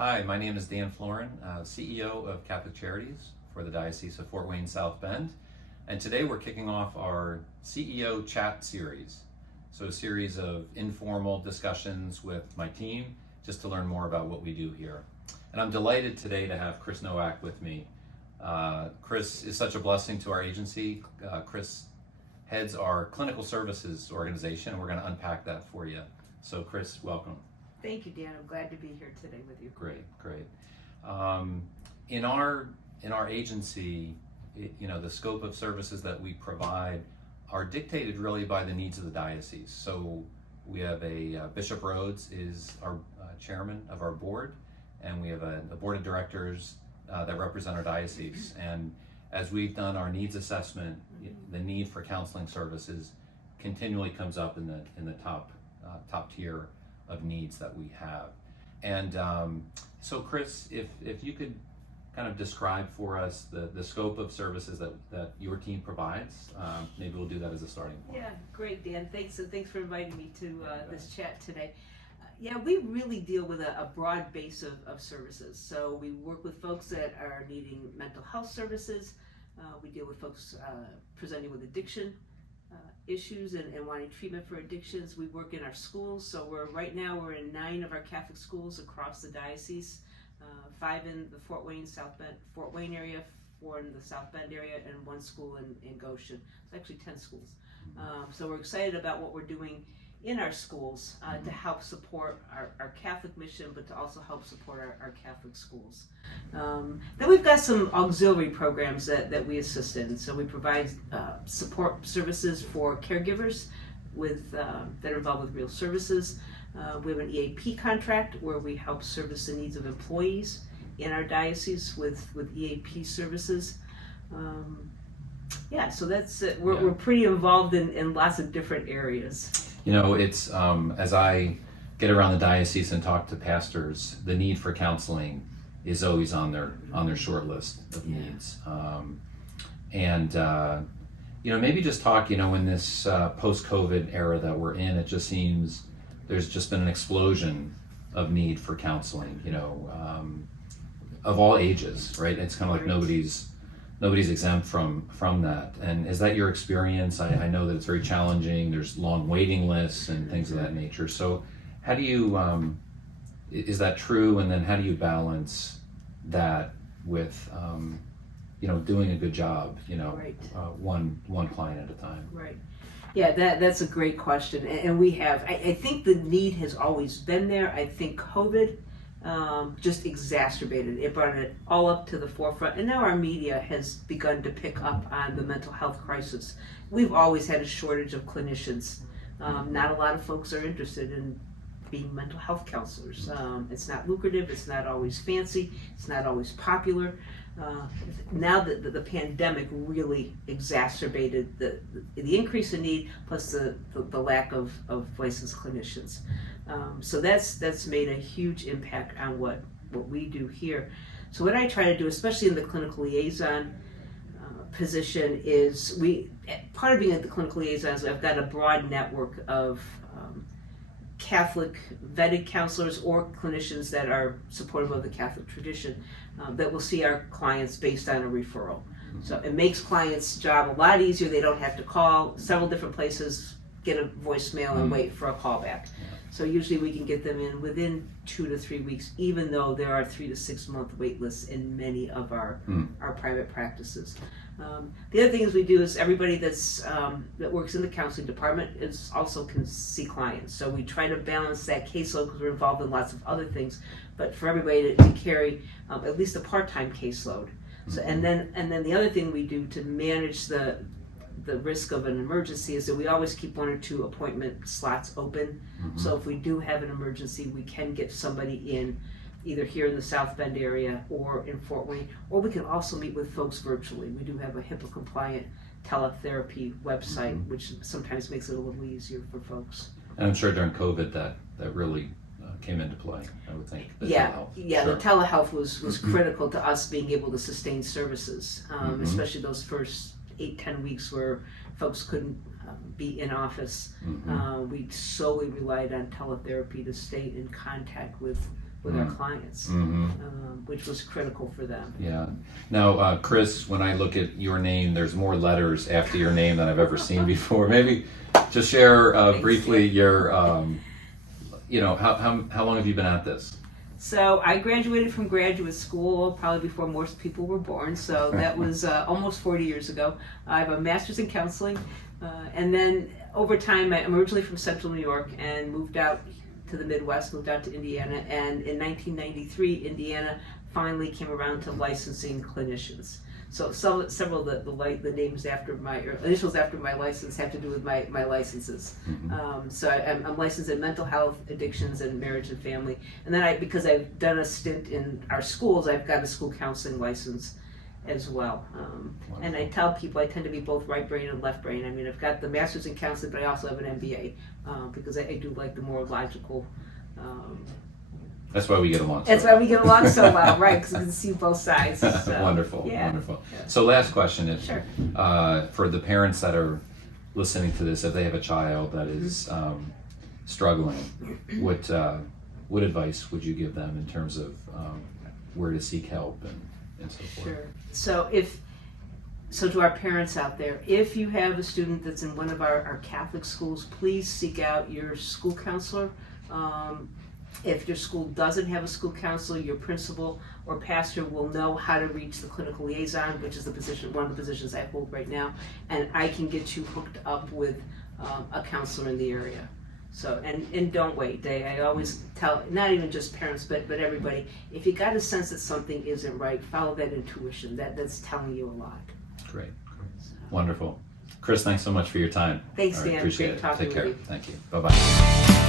Hi, my name is Dan Florin, CEO of Catholic Charities for the Diocese of Fort Wayne South Bend. And today we're kicking off our CEO Chat series. So a series of informal discussions with my team just to learn more about what we do here. And I'm delighted today to have Chris Nowak with me. Chris is such a blessing to our agency. Chris heads our clinical services organization, and we're going to unpack that for you. So Chris, welcome. Thank you, Dan. I'm glad to be here today with you. Great. In our agency, the scope of services that we provide are dictated really by the needs of the diocese. So we have Bishop Rhodes is our chairman of our board, and we have a board of directors that represent our diocese. And as we've done our needs assessment, the need for counseling services continually comes up in the top tier of needs that we have. And so Chris, if you could kind of describe for us the scope of services that your team provides, maybe we'll do that as a starting point. Yeah, great, Dan. Thanks for inviting me to this chat today. We really deal with a broad base of services. So we work with folks that are needing mental health services. We deal with folks presenting with addiction issues and wanting treatment for addictions. We work in our schools, so right now we're in 9 of our Catholic schools across the diocese, 5 in the Fort Wayne area, 4 in the South Bend area, and 1 school in Goshen. It's actually 10 schools. So we're excited about what we're doing in our schools to help support our Catholic mission, but to also help support our Catholic schools. Then we've got some auxiliary programs that we assist in. So we provide support services for caregivers that are involved with real services. We have an EAP contract where we help service the needs of employees in our diocese with EAP services. So that's it. We're pretty involved in lots of different areas. It's as I get around the diocese and talk to pastors, the need for counseling is always on their short list of needs. Maybe just talk, in this post-COVID era that we're in, it just seems there's just been an explosion of need for counseling, of all ages, right? It's kind of like nobody's exempt from that. And is that your experience? I know that it's very challenging. There's long waiting lists and things of that nature. So how do you, is that true? And then how do you balance that with, doing a good job, one client at a time? Right. Yeah, that's a great question. And we have, I think the need has always been there. I think COVID just exacerbated it. It brought it all up to the forefront, and now our media has begun to pick up on the mental health crisis. We've always had a shortage of clinicians. Not a lot of folks are interested in being mental health counselors. It's not lucrative, it's not always fancy, it's not always popular. Now that the pandemic really exacerbated the increase in need, plus the lack of licensed clinicians. So that's made a huge impact on what we do here. So what I try to do, especially in the clinical liaison position, is part of being at the clinical liaison is I've got a broad network of Catholic vetted counselors or clinicians that are supportive of the Catholic tradition that will see our clients based on a referral. So it makes clients' job a lot easier. They don't have to call several different places, get a voicemail, and wait for a callback. So usually we can get them in within 2 to 3 weeks, even though there are 3 to 6 month wait lists in many of our private practices. The other things we do is everybody that works in the counseling department also can see clients. So we try to balance that caseload because we're involved in lots of other things, but for everybody to carry at least a part-time caseload. So and then the other thing we do to manage the risk of an emergency is that we always keep 1 or 2 appointment slots open. So if we do have an emergency, we can get somebody in either here in the South Bend area or in Fort Wayne, or we can also meet with folks virtually. We do have a HIPAA compliant teletherapy website, which sometimes makes it a little easier for folks. And I'm sure during COVID that really came into play, I would think. Telehealth. Sure. The telehealth was critical to us being able to sustain services, especially those first 8-10 weeks where folks couldn't be in office. We solely relied on teletherapy to stay in contact with with our clients, Mm-hmm. Which was critical for them. Yeah. Now, Chris, when I look at your name, there's more letters after your name than I've ever seen before. Maybe just share briefly your, how long have you been at this? So I graduated from graduate school probably before most people were born. So that was almost 40 years ago. I have a master's in counseling, and then over time, I'm originally from Central New York and moved out to the Midwest, moved out to Indiana, and in 1993, Indiana finally came around to licensing clinicians. So several of the names after or initials after my license have to do with my licenses. Mm-hmm. So I'm licensed in mental health, addictions, and marriage and family. And then because I've done a stint in our schools, I've got a school counseling license as well. And I tell people I tend to be both right brain and left brain. I mean, I've got the master's in counseling, but I also have an MBA because I do like the more logical. That's why we get along. That's why we get along so well, right? Because we can see both sides. So, Wonderful, yeah. wonderful. Yeah. So last question is, Sure. For the parents that are listening to this, if they have a child that is struggling, what advice would you give them in terms of where to seek help and so forth? Sure. So to our parents out there, if you have a student that's in one of our Catholic schools, please seek out your school counselor. If your school doesn't have a school counselor, your principal or pastor will know how to reach the clinical liaison, which is one of the positions I hold right now, and I can get you hooked up with a counselor in the area. So, and don't wait. I always tell, not even just parents, but everybody, if you got a sense that something isn't right, follow that intuition. That's telling you a lot. Great. Wonderful. Chris, thanks so much for your time. Thanks, All right, Dan. appreciate Great it. talking Take care. with you. Thank you. Bye-bye.